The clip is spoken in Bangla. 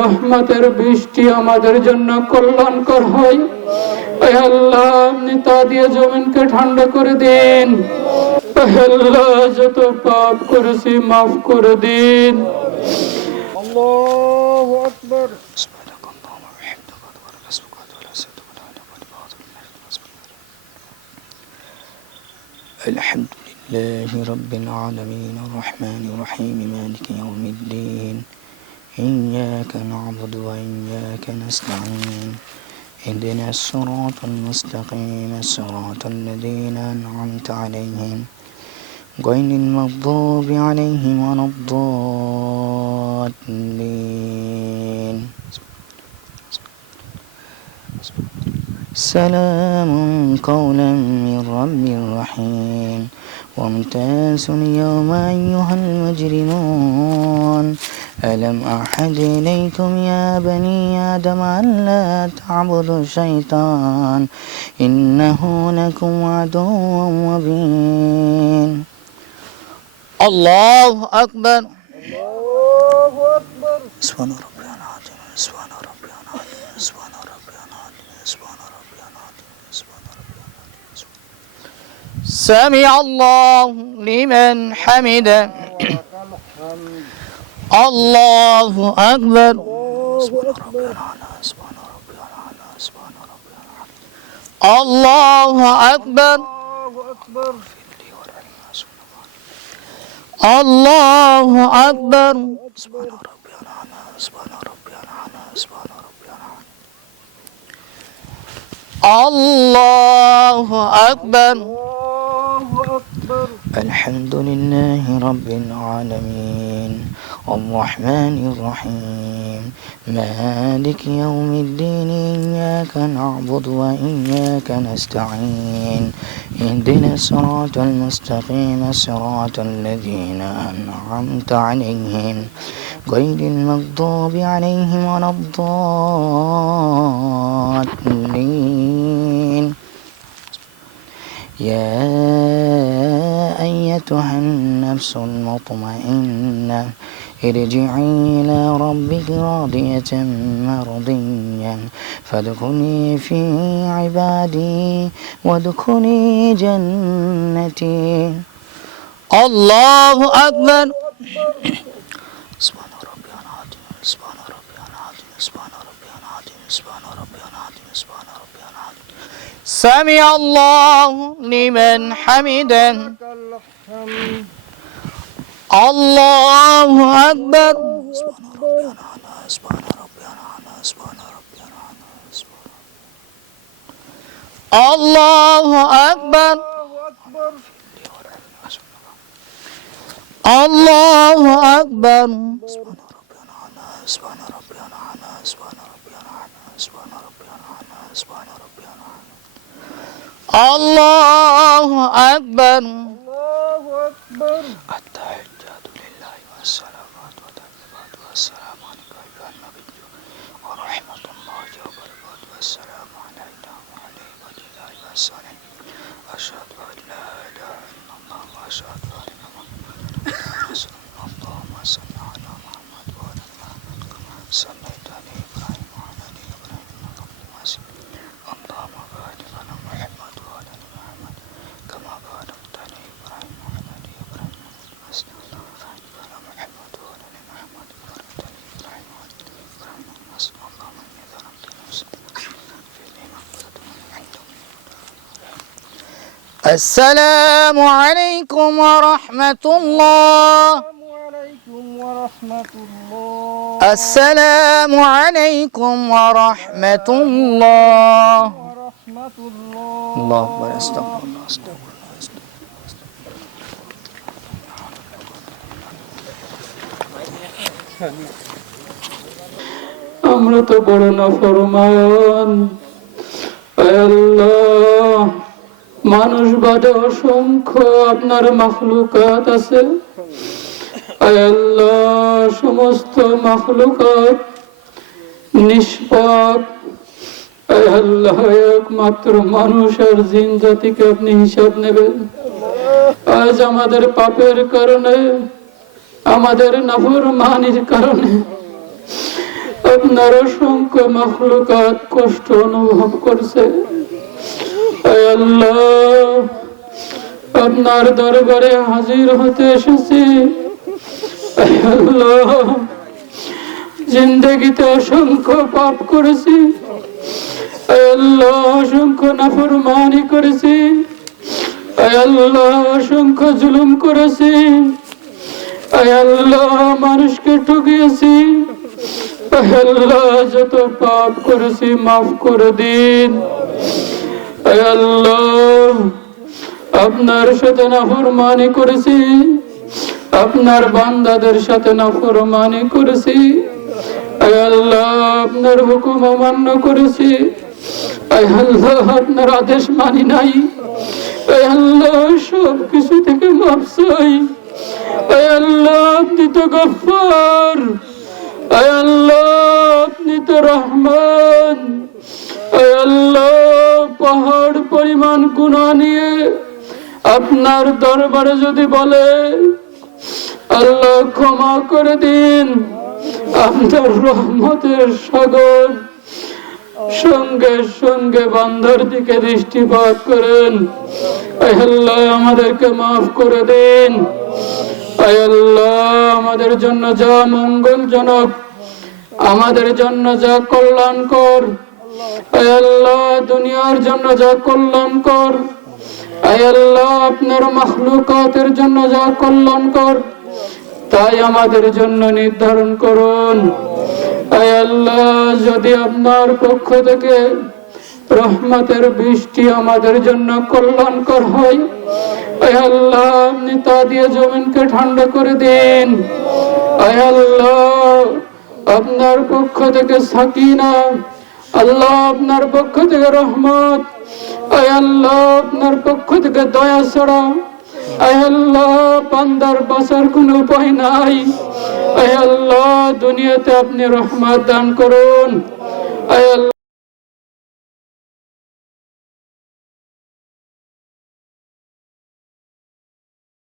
রহমতের বৃষ্টি আমাদের জন্য কল্যাণকর হয়। আল্লাহ আপনি তা দিয়ে জমিনকে ঠান্ডা করে দিন। আল্লাহ যত পাপ করেছি মাফ করে দিন। আল্লাহু আকবার। الحمد لله رب العالمين الرحمن الرحيم مالك يوم الدين إياك نعبد وإياك نستعين اهدنا الصراط المستقيم صراط الذين أنعمت عليهم غير المغضوب عليهم ولا الضالين سلام قولا من رب رحيم وامتازوا اليوم أيها المجرمون ألم أعهد إليكم يا بني آدم ألا تعبدوا الشيطان إنه لكم عدو مبين الله أكبر আল্লাহু আকবার। سبحان ربي العظيم سبحان ربي العظيم سبحان ربي العظيم سبحان ربي العظيم سبحان ربي العظيم سمع الله لمن حمده الله أكبر سبحان ربي العظيم سبحان ربي العظيم سبحان ربي العظيم الله أكبر আল্লাহু আকবার। الله أكبر سبحان ربي العظيم سبحان ربي العظيم سبحان ربي العظيم الله أكبر আল্লাহু আকবার। الحمد لله رب العالمين الرحمن الرحيم مالك يوم الدين إياك نعبد وإياك نستعين اهدنا الصراط المستقيم صراط الذين أنعمت عليهم غير المغضوب عليهم ولا الضالين يا أيتها النفس المطمئنة ارجعي إلى ربك راضية مرضية فادخلي في عبادي وادخلي جنتي الله أكبر سبحان ربي العظيم سبحان ربي العظيم سبحان ربي العظيم سبحان ربي العظيم سبحان ربي العظيم سمع الله لمن حمده الله أكبر سبحان ربي العظيم سبحان ربي العظيم سبحان ربي العظيم الله أكبر الله أكبر سبحان ربي العظيم سبحان ربي العظيم سبحان ربي العظيم سبحان ربي العظيم سبحان ربي العظيم الله أكبر الله أكبر. التحيات لله والسلامات والطيبات والسلام عليك أيها النبي ورحمة الله وبركاته والسلام علينا وعلى عباد الله الصالحين أشهد أن لا إله إلا الله وأشهد أن محمدا رسول الله اللهم صل على محمد وعلى محمد كما صليت على إبراهيم وعلى آل إبراهيم إنك حميد مجيد اللهم بارك على محمد وعلى آل محمد كما باركت على إبراهيم وعلى آل إبراهيم إنك حميد مجيد اللهم بارك على محمد وعلى آل محمد كما باركت على إبراهيم وعلى آل إبراهيم إنك حميد مجيد اللهم إني ظلمت نفسي فاغفر لي مغفرة من عندك السلام عليكم ورحمة الله عليكم ورحمة الله. السلام عليكم ورحمة الله ورحمة الله. الله أكبر استغفر الله استغفر الله استغفر আমরা তো বড় নাফরমান। আল্লাহ, মানুষ বাদে অসংখ্য আপনার মাখলুকাত আছে। আল্লাহ, সমস্ত মাখলুকাত নিষ্পাপ। আল্লাহ, একমাত্র মানুষ আর জিন জাতিকে আপনি হিসাব নেবেন। আজ আমাদের পাপের কারণে, আমাদের নাফরমানির কারণে আপনার অসংখ্য মাখলুকাত কষ্ট অনুভব করছে। আয় আল্লাহ, আপনার দরবারে হাজির হতে এসেছি। আয় আল্লাহ, জিন্দগিতে অসংখ্য পাপ করেছি। আয় আল্লাহ, অসংখ্য নাফরমানি করেছি। আয় আল্লাহ, অসংখ্য জুলুম করেছি। আয় আল্লাহ, মানুষকে ঠকিয়েছি। আয় আল্লাহ, যত পাপ করেছি মাফ করে দিন। আয় আল্লাহ, আপনার সাথে নাফরমানি করেছি, আপনার বান্দাদের সাথে নাফরমানি করেছি। আয় আল্লাহ, আপনার হুকুম অমান্য করেছি। আয় আল্লাহ, আপনার আদেশ মানি নাই। আয় আল্লাহ, সব কিছু থেকে মাফ চাই। আয় আল্লাহ, আপনি তো গফফার। আয় আল্লাহ, আপনি তো রহমান। আয় আল্লাহ, পাহাড় পরিমাণ গুনাহ নিয়ে আপনার দরবারে যদি বলে আল্লাহ ক্ষমা করে দিন, আপনার রহমতের সাগর সঙ্গে সঙ্গে বান্দার দিকে দৃষ্টিপাত করেন। আয় আল্লাহ, আমাদেরকে মাফ করে দিন। আয় আল্লাহ, আমাদের জন্য যা মঙ্গলজনক, আমাদের জন্য যা কল্যাণকর, আয় আল্লাহ, দুনিয়ার জন্য যা কল্যাণকর, আয় আল্লাহ, আপনার মাখলুকাতের জন্য যা কল্যাণকর, তাই আমাদের জন্য নির্ধারণ করুন। আয় আল্লাহ, যদি আপনার পক্ষ থেকে রহমতের বৃষ্টি আমাদের জন্য কল্যাণকর হয়, আয় আল্লাহ, আপনি তা দিয়ে জমিনকে ঠান্ডা করে দিন। আয় আল্লাহ, আপনার পক্ষ থেকে সাকিনা, আল্লাহ আপনার পক্ষ থেকে রহমত, আয় আল্লাহ, আপনার পক্ষ থেকে দয়া ছড়া, আয় আল্লাহ, বান্দার বাঁচার কোনো উপায় নাই। আয় আল্লাহ, দুনিয়াতে আপনি রহমত দান করুন। আয় আল্লাহ।